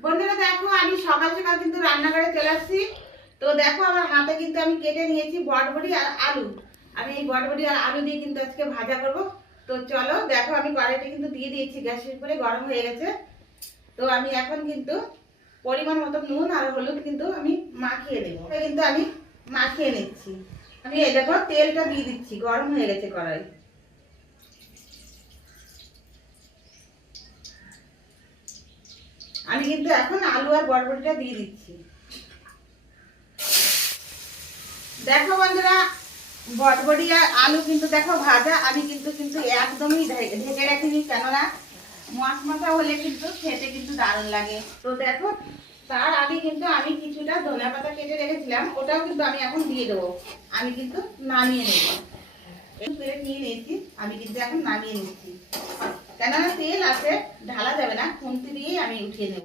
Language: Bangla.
বন্ধুরা দেখো, আমি সকাল সকাল কিন্তু রান্নাঘরে চলে আসছি। তো দেখো আমার হাতে কিন্তু আমি কেটে নিয়েছি বটবটি আর আলু। আমি এই বটবটি আর আলু দিয়ে কিন্তু আজকে ভাজা করব। তো চলো দেখো, আমি কড়াইটা কিন্তু দিয়ে দিয়েছি, গ্যাসের উপরে গরম হয়ে গেছে। তো আমি এখন কিন্তু পরিমাণ মতো নুন আর হলুদ কিন্তু আমি মাখিয়ে দেবো। কিন্তু আমি মাখিয়ে নিচ্ছি। আমি এই দেখো তেলটা দিয়ে দিচ্ছি, গরম হয়ে গেছে কড়াই। আমি কিন্তু এখন আলু আর বটবটিটা দিয়ে দিচ্ছি। দেখো বন্ধুরা, বটবটি আর আলু কিন্তু দেখো ভাজা। আমি কিন্তু কিন্তু একদমই ঢেকে রাখিনি, কেননা মশমশা হলে কিন্তু খেতে কিন্তু দারুণ লাগে। তো দেখো, তার আগে কিন্তু আমি কিছুটা ধনে পাতা কেটে রেখেছিলাম, ওটাও কিন্তু আমি এখন দিয়ে দেবো। আমি কিন্তু নামিয়ে নেব, এই প্লেট নিয়ে নিয়েছি, আমি কিন্তু এখন নামিয়ে নিচ্ছি। কেননা তেল আছে, ঢালা যাবে না, খুন্তি দিয়েই আমি উঠিয়ে নেব।